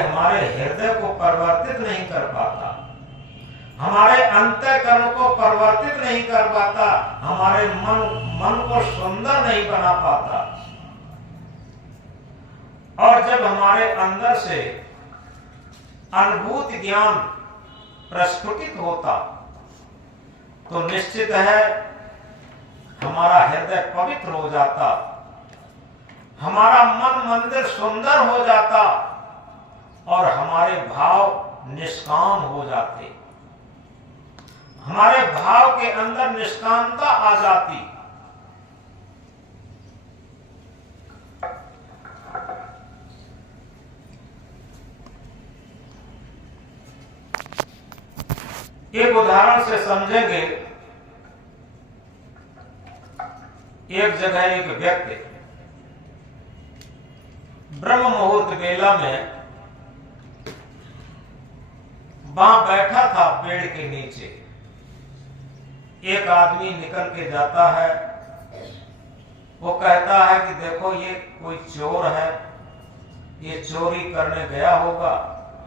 हमारे हृदय को परिवर्तित नहीं कर पाता, हमारे अंतःकरण को परिवर्तित नहीं कर पाता, हमारे मन को सुंदर नहीं बना पाता। और जब हमारे अंदर से अनुभूति ज्ञान प्रस्फुटित होता तो निश्चित है हमारा हृदय पवित्र हो जाता, हमारा मन मंदिर सुंदर हो जाता और हमारे भाव निष्काम हो जाते, हमारे भाव के अंदर निष्कामता आ जाती। एक उदाहरण से समझेंगे। एक जगह एक व्यक्ति ब्रह्म मुहूर्त बेला में वहां बैठा था पेड़ के नीचे। एक आदमी निकल के जाता है, वो कहता है कि देखो ये कोई चोर है, ये चोरी करने गया होगा,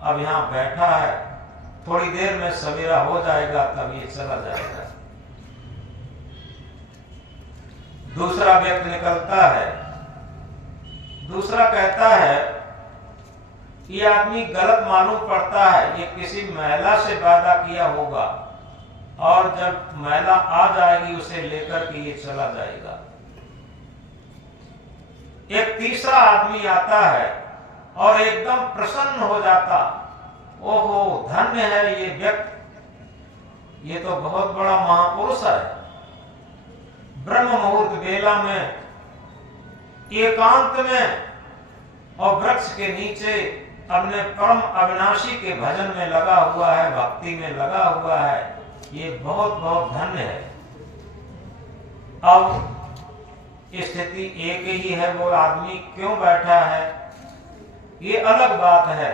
अब यहां बैठा है, थोड़ी देर में सवेरा हो जाएगा तब ये चला जाएगा। दूसरा व्यक्ति निकलता है, दूसरा कहता है ये आदमी गलत मालूम पड़ता है, ये किसी महिला से वादा किया होगा और जब महिला आ जाएगी उसे लेकर के ये चला जाएगा। एक तीसरा आदमी आता है और एकदम प्रसन्न हो जाता, ओहो धन्य है ये व्यक्ति, ये तो बहुत बड़ा महापुरुष है। ब्रह्म मुहूर्त बेला में एकांत में और वृक्ष के नीचे अपने परम अविनाशी के भजन में लगा हुआ है, भक्ति में लगा हुआ है, ये बहुत बहुत धन्य है। अब स्थिति एक ही है, वो आदमी क्यों बैठा है ये अलग बात है,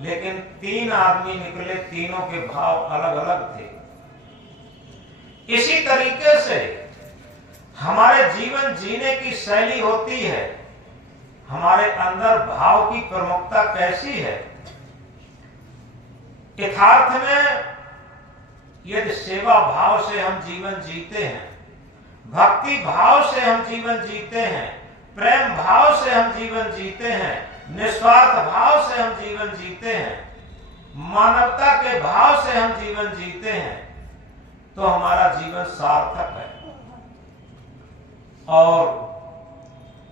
लेकिन तीन आदमी निकले, तीनों के भाव अलग अलग थे। इसी तरीके से हमारे जीवन जीने की शैली होती है, हमारे अंदर भाव की प्रमुखता कैसी है। यथार्थ में यदि सेवा भाव से हम जीवन जीते हैं, भक्ति भाव से हम जीवन जीते हैं, प्रेम भाव से हम जीवन जीते हैं, निस्वार्थ भाव से हम जीवन जीते हैं, मानवता के भाव से हम जीवन जीते हैं, तो हमारा जीवन सार्थक है। और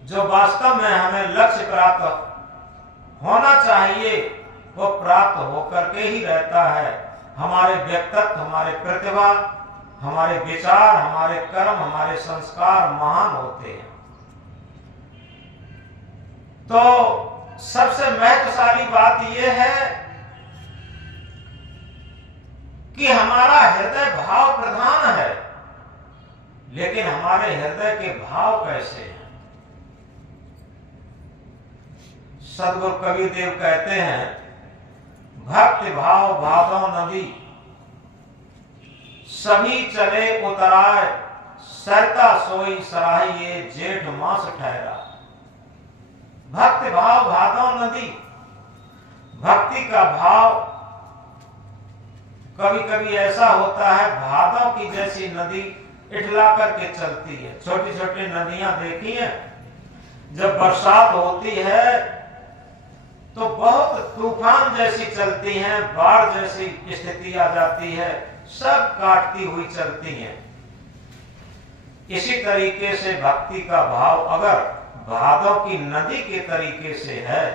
जो वास्तव में हमें लक्ष्य प्राप्त होना चाहिए वो प्राप्त होकर के ही रहता है। हमारे व्यक्तित्व, हमारे प्रतिभा, हमारे विचार, हमारे कर्म, हमारे संस्कार महान होते हैं। तो सबसे महत्वशाली बात यह है कि हमारा हृदय भाव प्रधान है, लेकिन हमारे हृदय के भाव कैसे हैं। सदगुरु कबीर देव कहते हैं, भक्ति भाव भादों नदी, सभी चले उतराए, सरता सोई सराहिए, जेठ मास ठहरा। भक्ति भाव भादों नदी, भक्ति का भाव कभी कभी ऐसा होता है भादों की जैसी नदी इठला करके चलती है। छोटी छोटी नदियां देखी हैं, जब बरसात होती है तो बहुत तूफान जैसी चलती हैं, बाढ़ जैसी स्थिति आ जाती है, सब काटती हुई चलती हैं। इसी तरीके से भक्ति का भाव अगर भादों की नदी के तरीके से है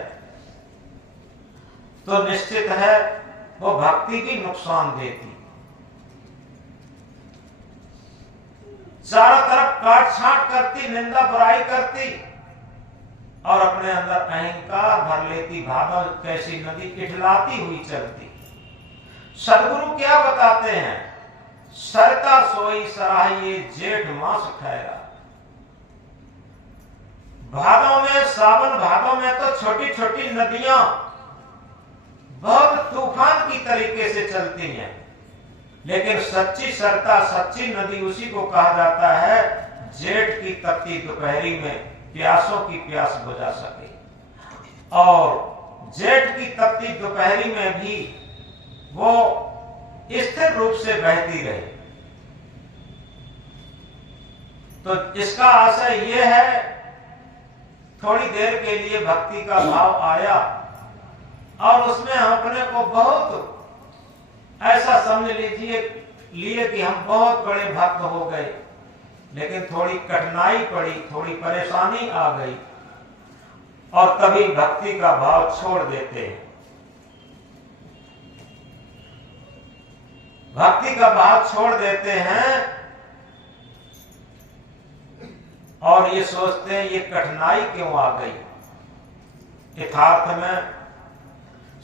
तो निश्चित है वो भक्ति भी नुकसान देती, चारों तरफ काट छांट करती, निंदा बुराई करती और अपने अंदर अहंकार भर लेती। भादों कैसी नदी इठलाती हुई चलती। सदगुरु क्या बताते हैं, सरता सोई सराहिए, जेठ मास ठहरा। भादों में, सावन भादों में तो छोटी छोटी नदियां बहुत तूफान की तरीके से चलती हैं, लेकिन सच्ची सरता, सच्ची नदी उसी को कहा जाता है जेठ की तपती दोपहरी में प्यासों की प्यास बुझा सके। और जेठ की तपती दोपहरी में भी वो स्थिर रूप से बहती रहे। तो इसका आशय ये है, थोड़ी देर के लिए भक्ति का भाव आया और उसमें हम अपने को बहुत ऐसा समझ लिए कि हम बहुत बड़े भक्त हो गए, लेकिन थोड़ी कठिनाई पड़ी, थोड़ी परेशानी आ गई और तभी भक्ति का भाव छोड़ देते हैं। भक्ति का भाव छोड़ देते हैं और ये सोचते हैं ये कठिनाई क्यों आ गई। यथार्थ में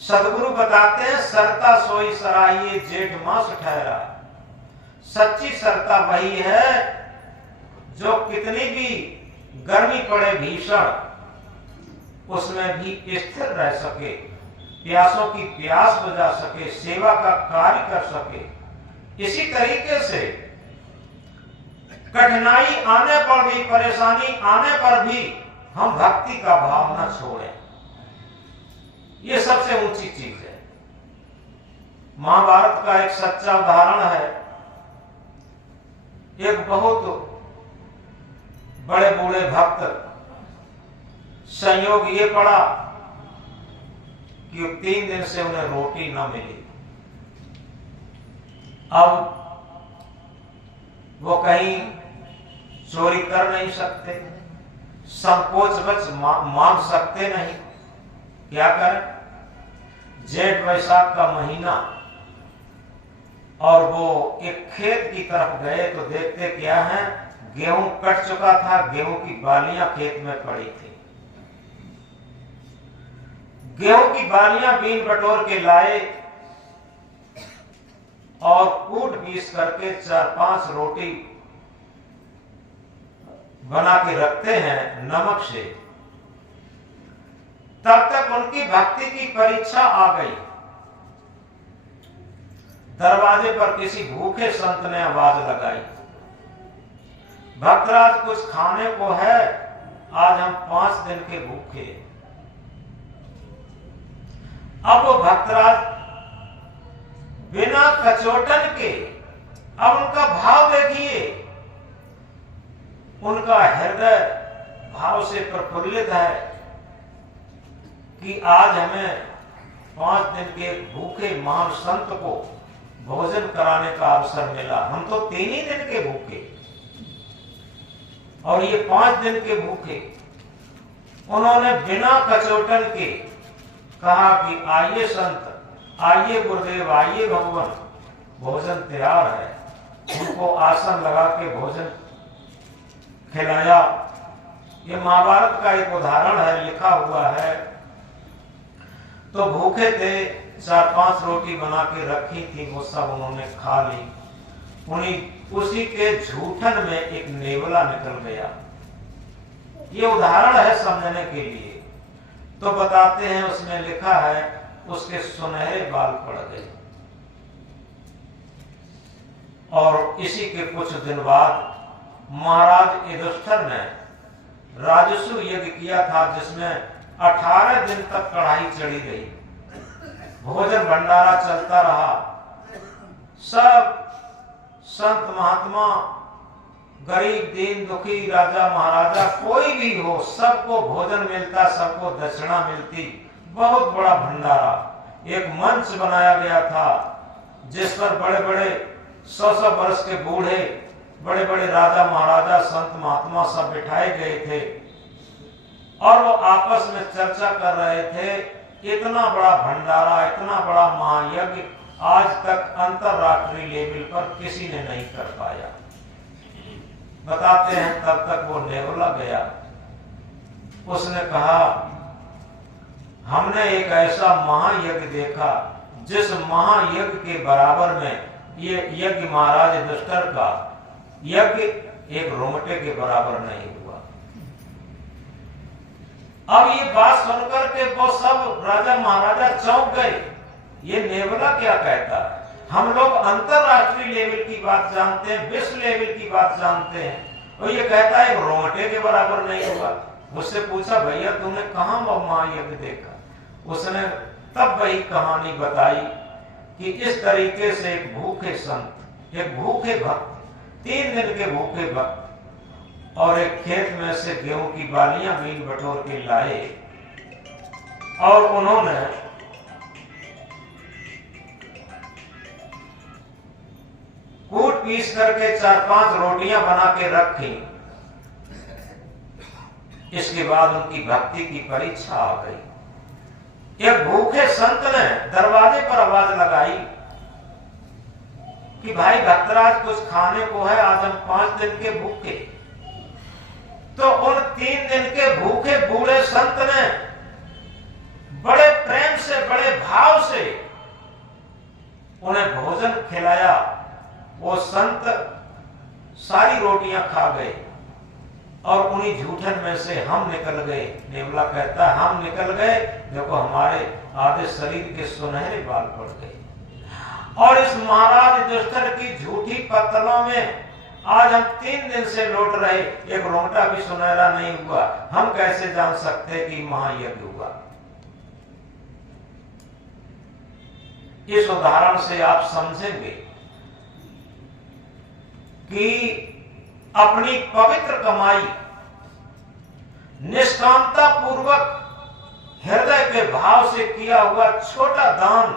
सदगुरु बताते हैं, सरता सोई सराहिए जेठ मास ठहरा। सच्ची सरता वही है जो कितनी भी गर्मी पड़े भीषण, उसमें भी स्थिर रह सके, प्यासों की प्यास बुझा सके, सेवा का कार्य कर सके। इसी तरीके से कठिनाई आने पर भी, परेशानी आने पर भी हम भक्ति का भाव न छोड़ें। ये सबसे ऊंची चीज है। महाभारत का एक सच्चा उदाहरण है। एक बहुत बड़े बूढ़े भक्त, संयोग ये पड़ा कि 3 दिन से उन्हें रोटी न मिली। अब वो कहीं चोरी कर नहीं सकते, संकोचवश मांग सकते नहीं, क्या करें। जेठ वैशाख का महीना और वो एक खेत की तरफ गए तो देखते क्या है, गेहूं कट चुका था, गेहूं की बालियां खेत में पड़ी थी। गेहूं की बालियां बीन बटोर के लाए और कूट पीस करके 4-5 रोटी बना के रखते हैं नमक से। तब तक उनकी भक्ति की परीक्षा आ गई। दरवाजे पर किसी भूखे संत ने आवाज लगाई, भक्तराज कुछ खाने को है, आज हम 5 दिन के भूखे। अब वो भक्तराज बिना कचोटन के, अब उनका भाव देखिए, उनका हृदय भाव से प्रफुल्लित है कि आज हमें 5 दिन के भूखे महान संत को भोजन कराने का अवसर मिला। हम तो 3 ही दिन के भूखे और ये 5 दिन के भूखे। उन्होंने बिना कचोटन के कहा कि आइए संत, आइए गुरुदेव, आइए भगवान, भोजन तैयार है। उनको आसन लगा के भोजन खिलाया। ये महाभारत का एक उदाहरण है, लिखा हुआ है। तो भूखे थे, 4-5 रोटी बना के रखी थी, वो सब उन्होंने खा ली। उसी के झूठन में एक नेवला निकल गया। ये उदाहरण है समझने के लिए। तो बताते हैं, उसमें लिखा है उसके सुनहरे बाल पड़ गए और इसी के कुछ दिन बाद महाराज युधिष्ठिर ने राजसु यज्ञ किया था, जिसमें 18 दिन तक कढ़ाई चढ़ी गई, भोजन भंडारा चलता रहा। सब संत महात्मा, गरीब दीन दुखी, राजा महाराजा, कोई भी हो, सबको भोजन मिलता, सबको दक्षिणा मिलती। बहुत बड़ा भंडारा। एक मंच बनाया गया था जिस पर बड़े बड़े 100 वर्ष के बूढ़े, बड़े बड़े राजा महाराजा, संत महात्मा सब बिठाए गए थे और वो आपस में चर्चा कर रहे थे। इतना बड़ा भंडारा, इतना बड़ा महायज्ञ आज तक अंतरराष्ट्रीय लेवल पर किसी ने नहीं कर पाया। बताते हैं तब तक वो नेवला गया। उसने कहा, हमने एक ऐसा महायज्ञ देखा जिस महायज्ञ के बराबर में ये यज्ञ महाराज युधिष्ठिर का यज्ञ एक रोमटे के बराबर नहीं हुआ। अब ये बात सुनकर के वो सब राजा महाराजा चौंक गए। ये नेवला क्या कहता है? हम लोग अंतरराष्ट्रीय लेवल की बात जानते हैं, विश्व लेवल की बात जानते हैं, और ये कहता है रोमटे के बराबर नहीं हुआ। मुझसे पूछा, भैया तुमने कहां महायज्ञ देखा? उसने तब वही कहानी बताई कि इस तरीके से एक भूखे संत, एक भूखे भक्त, 3 दिन के भूखे भक्त और एक खेत में से गेहूं की बालियां बीन बटोर के लाए और उन्होंने कूट पीस करके 4-5 रोटियां बना के रखी। इसके बाद उनकी भक्ति की परीक्षा आ गई। एक भूखे संत ने दरवाजे पर आवाज लगाई कि भाई भक्तराज कुछ खाने को है, आज हम 5 दिन के भूखे। तो उन 3 दिन के भूखे बूढ़े संत ने बड़े प्रेम से, बड़े भाव से उन्हें भोजन खिलाया। वो संत सारी रोटियां खा गए और उन्हीं झूठन में से हम निकल गए। नेवला कहता है हम निकल गए, देखो हमारे आधे शरीर के सुनहरे बाल पड़ गए। और इस महाराज युधिष्ठिर की झूठी पत्तलों में आज हम 3 दिन से लौट रहे, एक रोंगटा भी सुनहरा नहीं हुआ। हम कैसे जान सकते कि महायज्ञ हुआ। इस उदाहरण से आप समझेंगे कि अपनी पवित्र कमाई निष्कामता पूर्वक हृदय के भाव से किया हुआ छोटा दान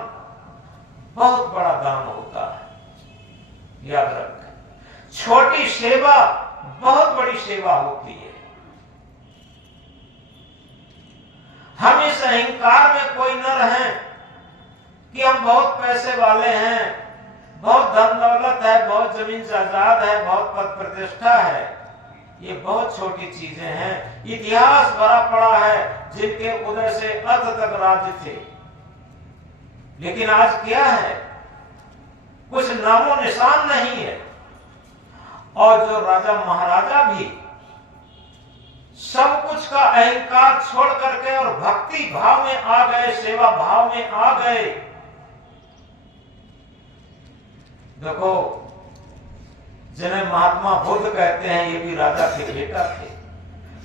बहुत बड़ा दान होता है। याद रखें, छोटी सेवा बहुत बड़ी सेवा होती है। हम इस अहंकार में कोई न रहें कि हम बहुत पैसे वाले हैं, बहुत धन दौलत है, बहुत जमीन जायदाद है, बहुत पद प्रतिष्ठा है। ये बहुत छोटी चीजें हैं। इतिहास भरा पड़ा है जिनके उदय से अंत तक राज्य थे, लेकिन आज क्या है, कुछ नामो निशान नहीं है। और जो राजा महाराजा भी सब कुछ का अहंकार छोड़ करके और भक्ति भाव में आ गए, सेवा भाव में आ गए। देखो, जिन्हें महात्मा बुद्ध कहते हैं ये भी राजा के बेटा थे।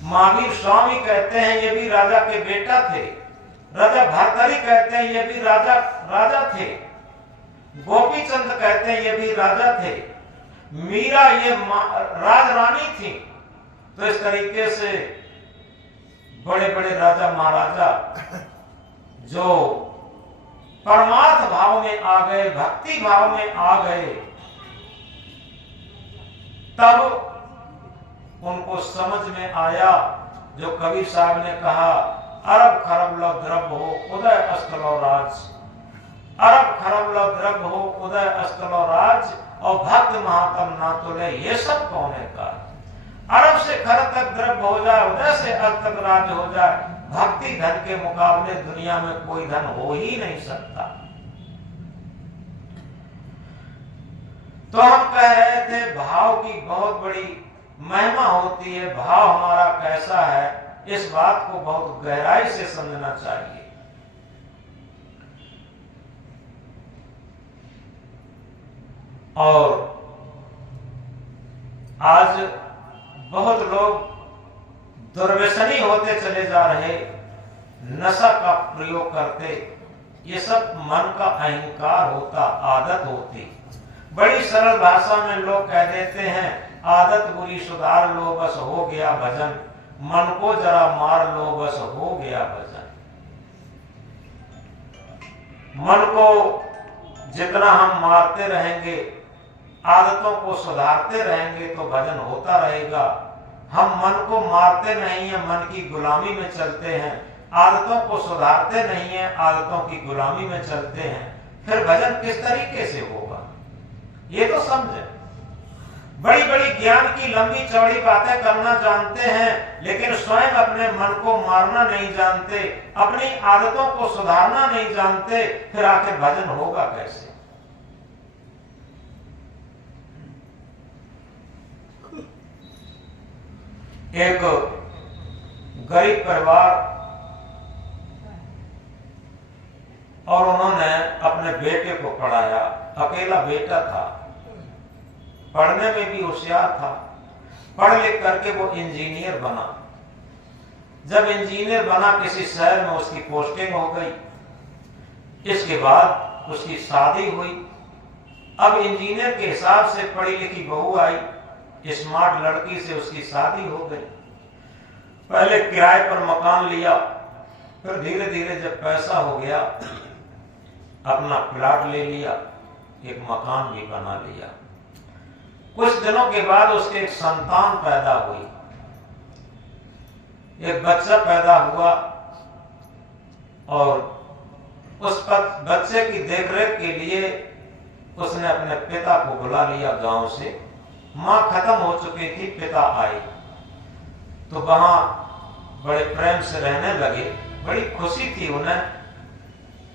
महावीर स्वामी कहते हैं ये भी राजा के बेटा थे। राजा भर्तरी कहते हैं ये भी राजा थे। गोपी चंद कहते हैं ये भी राजा थे। मीरा ये राजरानी थी। तो इस तरीके से बड़े बड़े राजा महाराजा जो परमार्थ भाव में आ गए, भक्ति भाव में आ गए, तब उनको समझ में आया जो कबीर साहब ने कहा, अरब खरब लो द्रव हो उदय अस्कलो राज। अरब खरब लो द्रव हो उदय अस्कलो राज और भक्त महात्म ना तुले, ये सब कौन है का। अरब से खर तक द्रव्य हो जाए, उदय से अंत तक राज हो जाए, भक्ति धन के मुकाबले दुनिया में कोई धन हो ही नहीं सकता। तो हम कह रहे थे भाव की बहुत बड़ी महिमा होती है। भाव हमारा कैसा है, इस बात को बहुत गहराई से समझना चाहिए। और आज बहुत लोग दुर्व्यसनी होते चले जा रहे, नशा का प्रयोग करते। ये सब मन का अहंकार होता, आदत होती। बड़ी सरल भाषा में लोग कह देते हैं, आदत बुरी सुधार लो बस हो गया भजन, मन को जरा मार लो बस हो गया भजन। मन को जितना हम मारते रहेंगे, आदतों को सुधारते रहेंगे तो भजन होता रहेगा। हम मन को मारते नहीं है, मन की गुलामी में चलते हैं, आदतों को सुधारते नहीं है, आदतों की गुलामी में चलते हैं, फिर भजन किस तरीके से होगा, ये तो समझे। बड़ी बड़ी ज्ञान की लंबी चौड़ी बातें करना जानते हैं, लेकिन स्वयं अपने मन को मारना नहीं जानते, अपनी आदतों को सुधारना नहीं जानते, फिर आखिर भजन होगा कैसे। एक गरीब परिवार, और उन्होंने अपने बेटे को पढ़ाया। अकेला बेटा था, पढ़ने में भी होशियार था, पढ़ लिख करके वो इंजीनियर बना। जब इंजीनियर बना किसी शहर में उसकी पोस्टिंग हो गई, इसके बाद उसकी शादी हुई। अब इंजीनियर के हिसाब से पढ़ी लिखी बहू आई, स्मार्ट लड़की से उसकी शादी हो गई। पहले किराए पर मकान लिया, फिर धीरे धीरे जब पैसा हो गया अपना प्लाट ले लिया, एक मकान भी बना लिया। कुछ दिनों के बाद उसके एक संतान पैदा हुई, एक बच्चा पैदा हुआ और उस बच्चे की देखरेख के लिए उसने अपने पिता को बुला लिया गांव से। मां खत्म हो चुकी थी, पिता आए तो वहां बड़े प्रेम से रहने लगे। बड़ी खुशी थी उन्हें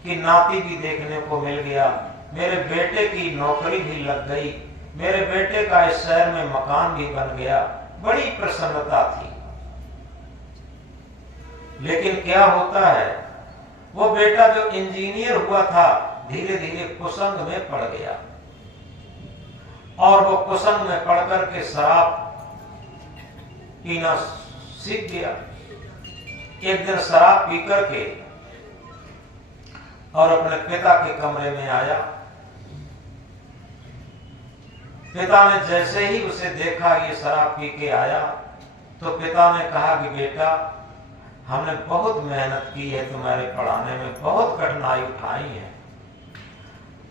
कि नाती भी देखने को मिल गया, मेरे बेटे की नौकरी भी लग गई, मेरे बेटे का इस शहर में मकान भी बन गया। बड़ी प्रसन्नता थी। लेकिन क्या होता है, वो बेटा जो इंजीनियर हुआ था धीरे धीरे कुसंग में पड़ गया और वो कुसंग में पड़ करके शराब पीना सीख गया। एक दिन शराब पी करके और अपने पिता के कमरे में आया। पिता ने जैसे ही उसे देखा ये शराब पी के आया तो पिता ने कहा कि बेटा, हमने बहुत मेहनत की है, तुम्हारे पढ़ाने में बहुत कठिनाई उठाई है।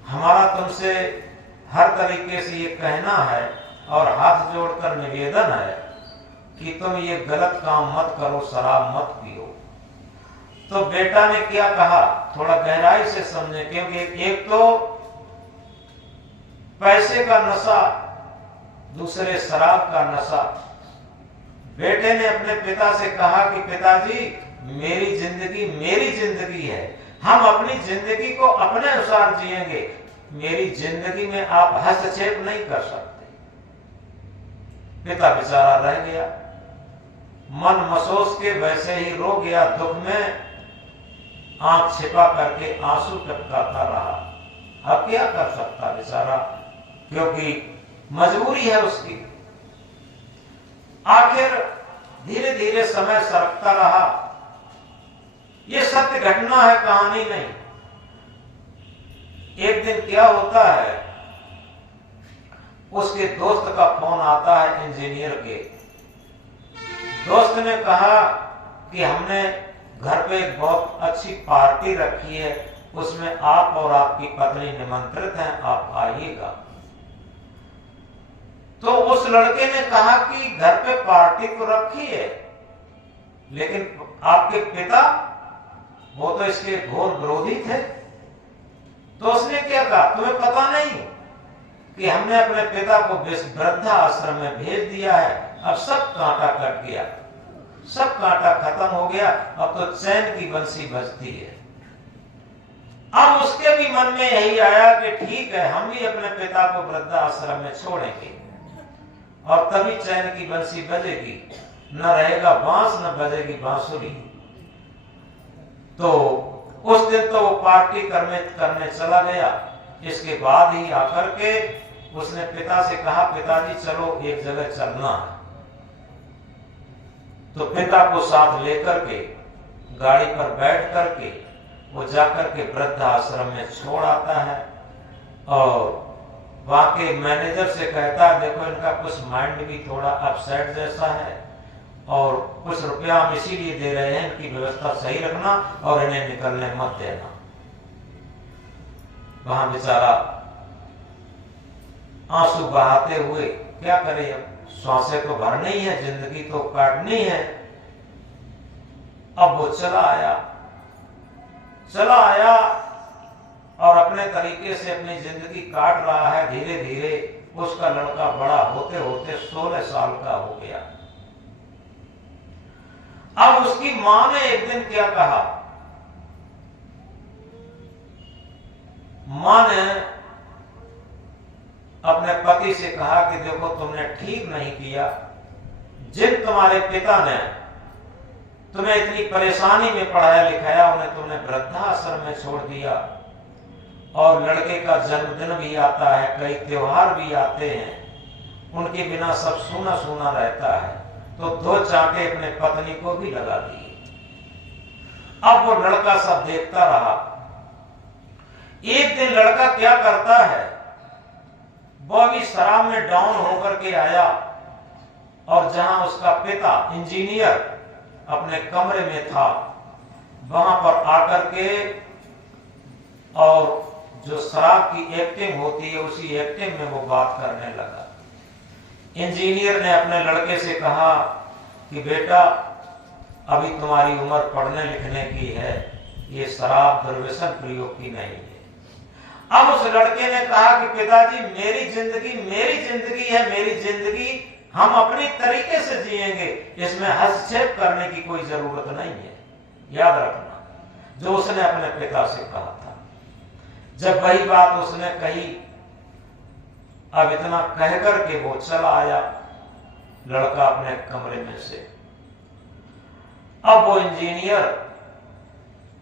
हमारा तुमसे हर तरीके से ये कहना है और हाथ जोड़कर निवेदन है कि तुम ये गलत काम मत करो, शराब मत पियो। तो बेटा ने क्या कहा, थोड़ा गहराई से समझे, क्योंकि एक तो पैसे का नशा, दूसरे शराब का नशा। बेटे ने अपने पिता से कहा कि पिताजी, मेरी जिंदगी है, हम अपनी जिंदगी को अपने अनुसार जिएंगे, मेरी जिंदगी में आप हस्तक्षेप नहीं कर सकते। पिता बेचारा रह गया, मन मसोस के वैसे ही रो गया, दुख में आंख छिपा करके आंसू टपकाता रहा। अब क्या कर सकता बेचारा, क्योंकि मजबूरी है उसकी। आखिर धीरे धीरे समय सरकता रहा। ये सत्य घटना है, कहानी नहीं। एक दिन क्या होता है, उसके दोस्त का फोन आता है, इंजीनियर के दोस्त ने कहा कि हमने घर पे एक बहुत अच्छी पार्टी रखी है, उसमें आप और आपकी पत्नी निमंत्रित हैं, आप आइएगा। तो उस लड़के ने कहा कि घर पे पार्टी तो रखी है, लेकिन आपके पिता वो तो इसके घोर विरोधी थे। तो उसने क्या कहा, तुम्हें पता नहीं कि हमने अपने पिता को वृद्धा आश्रम में भेज दिया है, अब सब कांटा कट गया, सब कांटा खत्म हो गया, अब तो चैन की बंसी बजती है। अब उसके भी मन में यही आया कि ठीक है, हम भी अपने पिता को वृद्धा आश्रम में छोड़ेंगे और तभी चैन की बंसी बजेगी, न रहेगा बांस न बजेगी बांसुरी। तो उस दिन तो वो पार्टी करने चला गया। इसके बाद ही आकर के उसने पिता से कहा, पिताजी चलो एक जगह चलना है। तो पिता को साथ लेकर के गाड़ी पर बैठ करके वो जाकर के वृद्धा आश्रम में छोड़ आता है और वहां के मैनेजर से कहता है, देखो इनका कुछ माइंड भी थोड़ा अपसेट जैसा है और कुछ रुपया हम इसीलिए दे रहे हैं, इनकी व्यवस्था सही रखना और इन्हें निकलने मत देना। वहां बेचारा आंसू बहाते हुए क्या करे, अब सांसें तो भरनी है, जिंदगी तो काटनी है। अब वो चला आया और अपने तरीके से अपनी जिंदगी काट रहा है। धीरे धीरे उसका लड़का बड़ा होते होते 16 साल का हो गया। अब उसकी मां ने एक दिन क्या कहा, मां ने अपने पति से कहा कि देखो तुमने ठीक नहीं किया, जिन तुम्हारे पिता ने तुम्हें इतनी परेशानी में पढ़ाया लिखाया, उन्हें तुमने वृद्धाश्रम में छोड़ दिया और लड़के का जन्मदिन भी आता है, कई त्योहार भी आते हैं, उनके बिना सब सूना सूना रहता है। तो 2 चांटे अपने पत्नी को भी लगा दिए। अब वो लड़का सब देखता रहा। एक दिन लड़का क्या करता है, वो भी शराब में डाउन होकर के आया और जहां उसका पिता इंजीनियर अपने कमरे में था, वहां पर आकर के और जो शराब की एक्टिंग होती है उसी एक्टिंग में वो बात करने लगा। इंजीनियर ने अपने लड़के से कहा कि बेटा, अभी तुम्हारी उम्र पढ़ने लिखने की है, ये शराब दुर्व्यसन प्रयोग की नहीं है। अब उस लड़के ने कहा कि पिताजी, मेरी जिंदगी है, मेरी जिंदगी हम अपनी तरीके से जिएंगे, इसमें हस्तक्षेप करने की कोई जरूरत नहीं है। याद रखना जो उसने अपने पिता से कहा था। जब वही बात उसने कही, अब इतना कह करके वो चला आया लड़का अपने कमरे में से। अब वो इंजीनियर,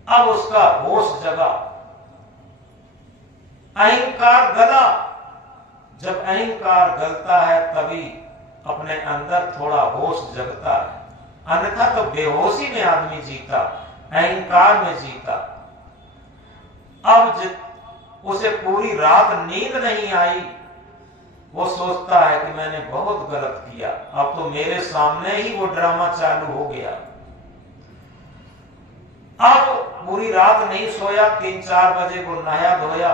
अब उसका होश जगा, अहंकार गला। जब अहंकार गलता है तभी अपने अंदर थोड़ा होश जगता है, अन्यथा तो बेहोशी में आदमी जीता, अहंकार में जीता। अब उसे पूरी रात नींद नहीं आई। वो सोचता है कि मैंने बहुत गलत किया, अब तो मेरे सामने ही वो ड्रामा चालू हो गया। अब पूरी रात नहीं सोया, 3-4 बजे को नहाया धोया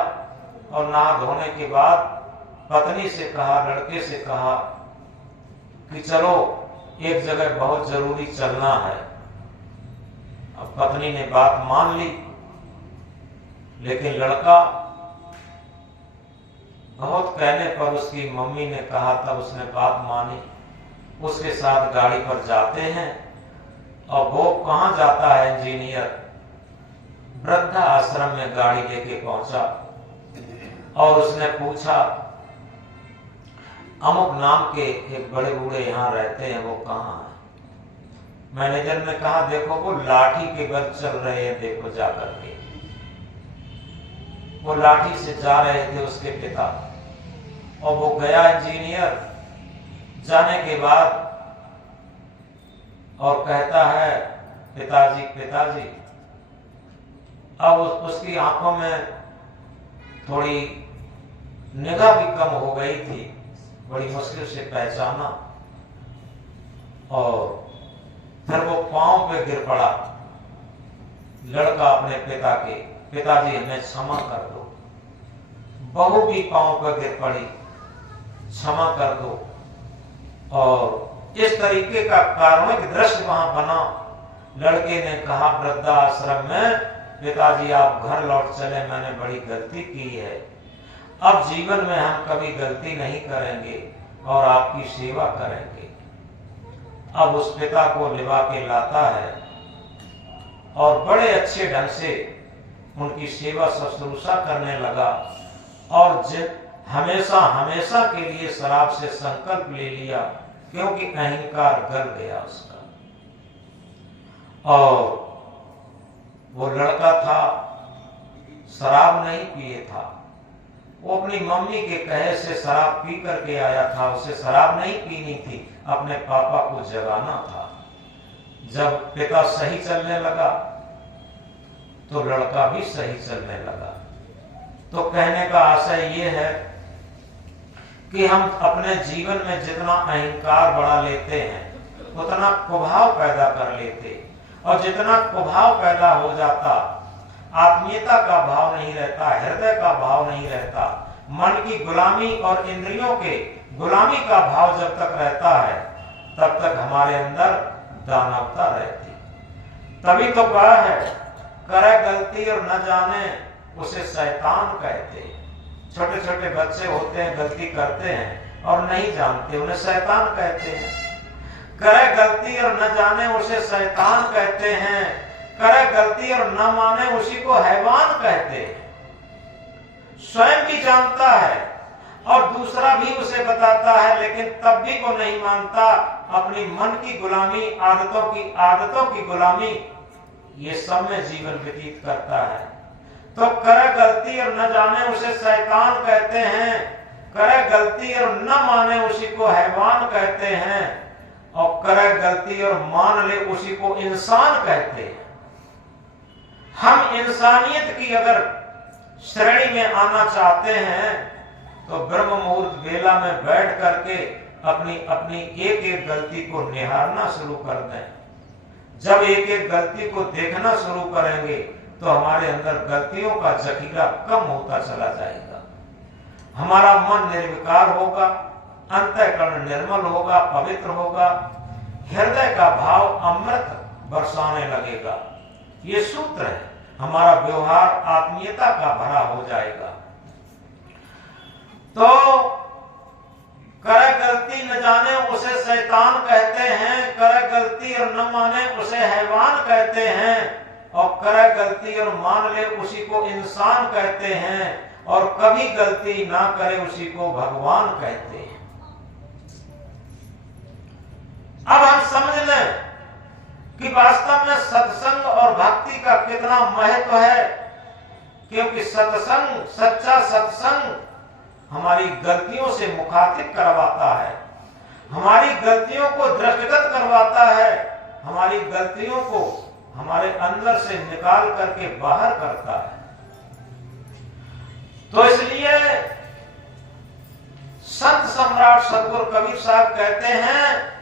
और नहा धोने के बाद पत्नी से कहा, लड़के से कहा कि चलो एक जगह बहुत जरूरी चलना है। अब पत्नी ने बात मान ली, लेकिन लड़का बहुत कहने पर उसकी मम्मी ने कहा, तब उसने बात मानी। उसके साथ गाड़ी पर जाते हैं और वो कहां जाता है इंजीनियर, वृद्धा आश्रम में गाड़ी लेके पहुंचा और उसने पूछा, अमुक नाम के एक बड़े बूढ़े यहाँ रहते हैं, वो कहाँ है? मैनेजर ने कहा, देखो वो लाठी के बल चल रहे हैं, देखो जाकर के। वो लाठी से जा रहे थे उसके पिता, और वो गया इंजीनियर। जाने के बाद और कहता है, पिताजी पिताजी। अब उसकी आंखों में थोड़ी निगाह भी कम हो गई थी, बड़ी मुश्किल से पहचाना, और फिर वो पांव पे गिर पड़ा। लड़का अपने पिता के, पिताजी हमें क्षमा कर दो। बहू भी पांव पर गिर पड़ी, क्षमा कर दो। और इस तरीके का कारुणिक दृश्य वहां बना। लड़के ने कहा, वृद्धाश्रम में पिताजी आप घर लौट चले, मैंने बड़ी गलती की है, अब जीवन में हम कभी गलती नहीं करेंगे और आपकी सेवा करेंगे। अब उस पिता को लिवा के लाता है और बड़े अच्छे ढंग से उनकी सेवा शुश्रूषा करने लगा, और हमेशा हमेशा के लिए शराब से संकल्प ले लिया, क्योंकि अहंकार गल गया उसका। और वो लड़का था, शराब नहीं पिए था, वो अपनी मम्मी के कहे से शराब पी करके आया था। उसे शराब नहीं पीनी थी, अपने पापा को जगाना था। जब पिता सही चलने लगा तो लड़का भी सही चलने लगा। तो कहने का आशय ये है कि हम अपने जीवन में जितना अहंकार बढ़ा लेते हैं उतना कुभाव पैदा कर लेते, और जितना कुभाव पैदा हो जाता, आत्मीयता का भाव नहीं रहता, हृदय का भाव नहीं रहता, मन की गुलामी और इंद्रियों के गुलामी का भाव जब तक रहता है तब तक हमारे अंदर दानवता रहती। तभी तो कहा है, करे गलती और न जाने उसे शैतान कहते। छोटे छोटे बच्चे होते हैं, गलती करते हैं और नहीं जानते, उन्हें शैतान कहते हैं। करे गलती और न जाने उसे शैतान कहते हैं, करे गलती और न माने उसी को हैवान कहते हैं। स्वयं भी जानता है और दूसरा भी उसे बताता है, लेकिन तब भी वो नहीं मानता। अपनी मन की गुलामी, आदतों की गुलामी, ये सब में जीवन व्यतीत करता है। तो करे गलती और न जाने उसे शैतान कहते हैं, करे गलती और न माने उसी को हैवान कहते हैं, और करे गलती और मान ले उसी को इंसान कहते हैं। हम इंसानियत की अगर श्रेणी में आना चाहते हैं तो ब्रह्म मुहूर्त बेला में बैठ करके अपनी अपनी एक एक गलती को निहारना शुरू कर दें। जब एक एक गलती को देखना शुरू करेंगे तो हमारे अंदर गलतियों का जखीरा कम होता चला जाएगा। हमारा मन निर्विकार होगा, अंतःकरण निर्मल होगा, पवित्र होगा, हृदय का भाव अमृत बरसाने लगेगा। ये सूत्र है। हमारा व्यवहार आत्मीयता का भरा हो जाएगा। तो करे गलती न जाने उसे शैतान कहते हैं, करे गलती और न माने उसे हैवान कहते हैं, और करे गलती और मान ले उसी को इंसान कहते हैं, और कभी गलती ना करे उसी को भगवान कहते हैं। अब हम समझ लें कि वास्तव में सत्संग और भक्ति का कितना महत्व है, क्योंकि सत्संग, सच्चा सत्संग हमारी गलतियों से मुखातिब करवाता है, हमारी गलतियों को दृष्टिगत करवाता है, हमारी गलतियों को हमारे अंदर से निकाल करके बाहर करता है। तो इसलिए संत सम्राट सदगुरु कबीर साहब कहते हैं,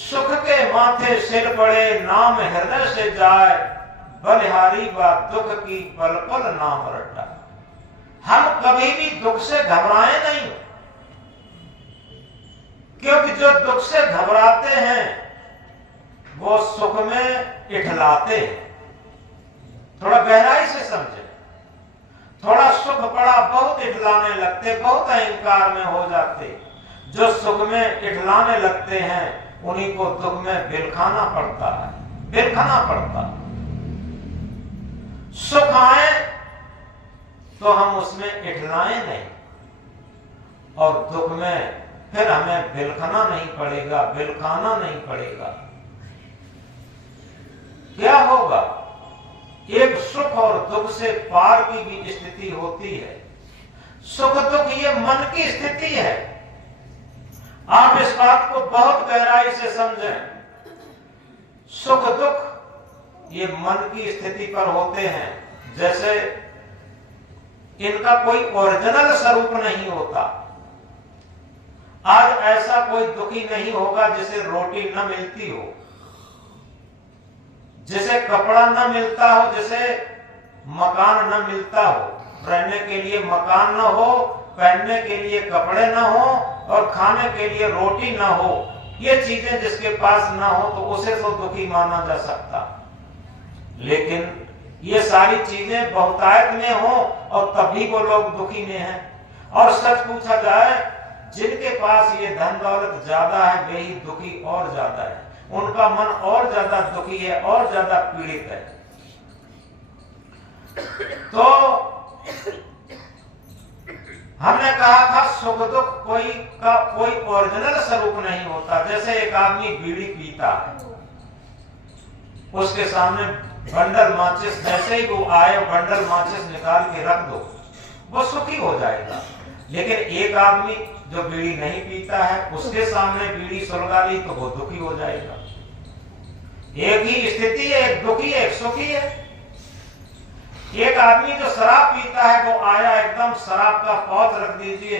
सुख के माथे सिर पड़े नाम हृदय से जाए, बलिहारी बात दुख की पल पल नाम रटा। हम कभी भी दुख से घबराए नहीं, क्योंकि जो दुख से घबराते हैं वो सुख में इठलाते हैं। थोड़ा गहराई से समझे। थोड़ा सुख पड़ा बहुत इठलाने लगते, बहुत अहंकार में हो जाते। जो सुख में इठलाने लगते हैं उन्हीं को दुख में बिलखाना पड़ता है, बिलखाना पड़ता। सुख आए तो हम उसमें इठलाएं नहीं, और दुख में फिर हमें बिलखाना नहीं पड़ेगा, बिलखाना नहीं पड़ेगा। क्या होगा? एक सुख और दुख से पार की भी स्थिति होती है। सुख दुख ये मन की स्थिति है। आप इस बात को बहुत गहराई से समझें। सुख दुख ये मन की स्थिति पर होते हैं। जैसे इनका कोई ओरिजिनल स्वरूप नहीं होता। आज ऐसा कोई दुखी नहीं होगा जिसे रोटी न मिलती हो, जिसे कपड़ा न मिलता हो, जिसे मकान न मिलता हो, रहने के लिए मकान न हो, पहनने के लिए कपड़े न हो, और खाने के लिए रोटी न हो। ये चीजें जिसके पास न हो तो उसे तो दुखी माना जा सकता। लेकिन ये सारी चीजें बहुतायत में हो और तभी वो लोग दुखी में हैं। और सच पूछा जाए, जिनके पास ये धन दौलत ज्यादा है वे ही दुखी और ज्यादा है। उनका मन और ज्यादा दुखी है, और ज्यादा पीड़ित है। तो हमने कहा था सुख दुख कोई ओरिजिनल स्वरूप नहीं होता। जैसे एक आदमी बीड़ी पीता है, उसके सामने बंडल माचिस, जैसे ही वो आए बंडल माचिस निकाल के रख दो, वो सुखी हो जाएगा। लेकिन एक आदमी जो बीड़ी नहीं पीता है, उसके सामने बीड़ी सुलगा ली तो वो दुखी हो जाएगा। एक ही स्थिति है, एक दुखी है, एक सुखी है। एक आदमी जो शराब पीता है, वो आया एकदम शराब का पौध रख दीजिए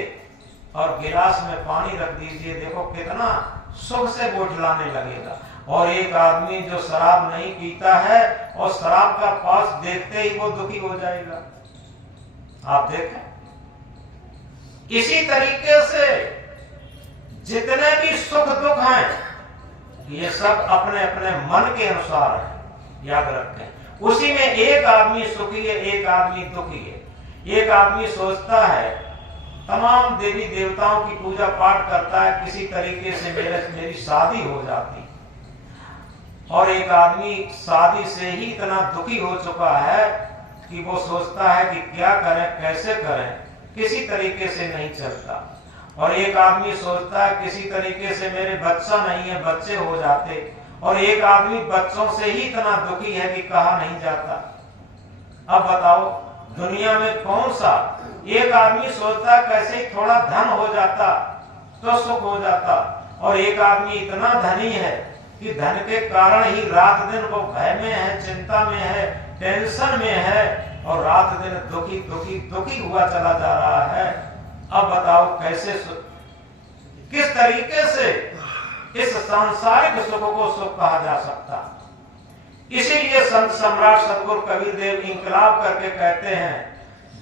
और गिलास में पानी रख दीजिए, देखो कितना सुख से वो उठलाने लगेगा। और एक आदमी जो शराब नहीं पीता है और शराब का पौध देखते ही वो दुखी हो जाएगा। आप देखें, इसी तरीके से जितने भी सुख दुख हैं ये सब अपने अपने मन के अनुसार है। याद रखें, उसी में एक आदमी सुखी है, एक आदमी दुखी है। एक आदमी सोचता है, तमाम देवी देवताओं की पूजा पाठ करता है, किसी तरीके से मेरी शादी हो जाती। और एक आदमी शादी से ही इतना दुखी हो चुका है कि वो सोचता है कि क्या करें, कैसे करें, किसी तरीके से नहीं चलता। और एक आदमी सोचता है किसी तरीके से मेरे बच्चा नहीं है, बच्चे हो जाते। और एक आदमी बच्चों से ही इतना दुखी है कि कहा नहीं जाता। अब बताओ दुनिया में कौन सा? एक आदमी सोचता है कैसे थोड़ा धन हो जाता तो सुख हो जाता, और एक आदमी इतना धनी है कि धन के कारण ही रात दिन वो भय में है, चिंता में है, टेंशन में है और रात दिन दुखी दुखी दुखी हुआ चला जा रहा है। अब बताओ कैसे किस तरीके से इस सांसारिक सुख को सुख कहा जा सकता। इसीलिए संत सम्राट सदगुरु कबीर देव इंकलाब करके कहते हैं,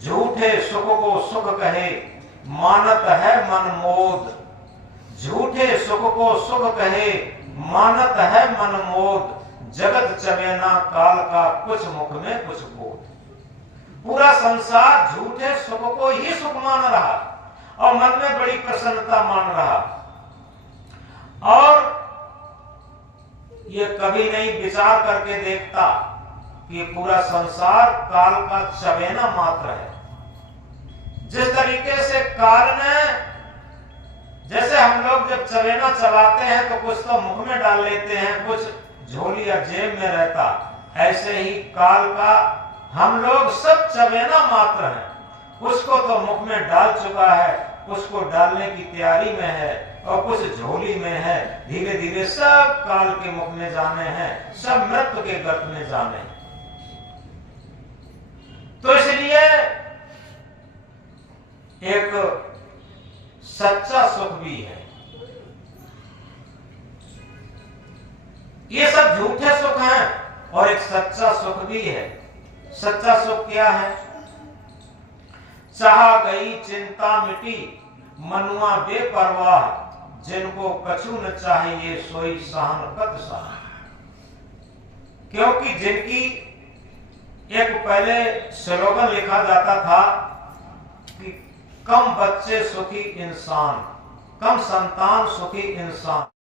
झूठे सुख को सुख कहे मानत है मन मोद। झूठे सुख को सुख कहे मानत है मन मोद। जगत चमेना काल का कुछ मुख में कुछ बोध। पूरा संसार झूठे सुख को ही सुख मान रहा और मन में बड़ी प्रसन्नता मान रहा और ये कभी नहीं विचार करके देखता कि पूरा संसार काल का चवेना मात्र है। जिस तरीके से काल ने, जैसे हम लोग जब चवेना चलाते हैं तो कुछ तो मुख में डाल लेते हैं, कुछ झोली या जेब में रहता, ऐसे ही काल का हम लोग सब चवेना मात्र हैं। उसको तो मुख में डाल चुका है, उसको डालने की तैयारी में है और कुछ झोली में है। धीरे धीरे सब काल के मुख में जाने हैं, सब मृत्यु के गर्त में जाने। तो इसलिए एक सच्चा सुख भी है। ये सब झूठे सुख हैं और एक सच्चा सुख भी है। सच्चा सुख क्या है? चाह गई चिंता मिटी मनुआ बेपरवाह। जिनको कछु न चाहिए सोई सहन कत सहा। क्योंकि जिनकी एक पहले स्लोगन लिखा जाता था कि कम बच्चे सुखी इंसान, कम संतान सुखी इंसान।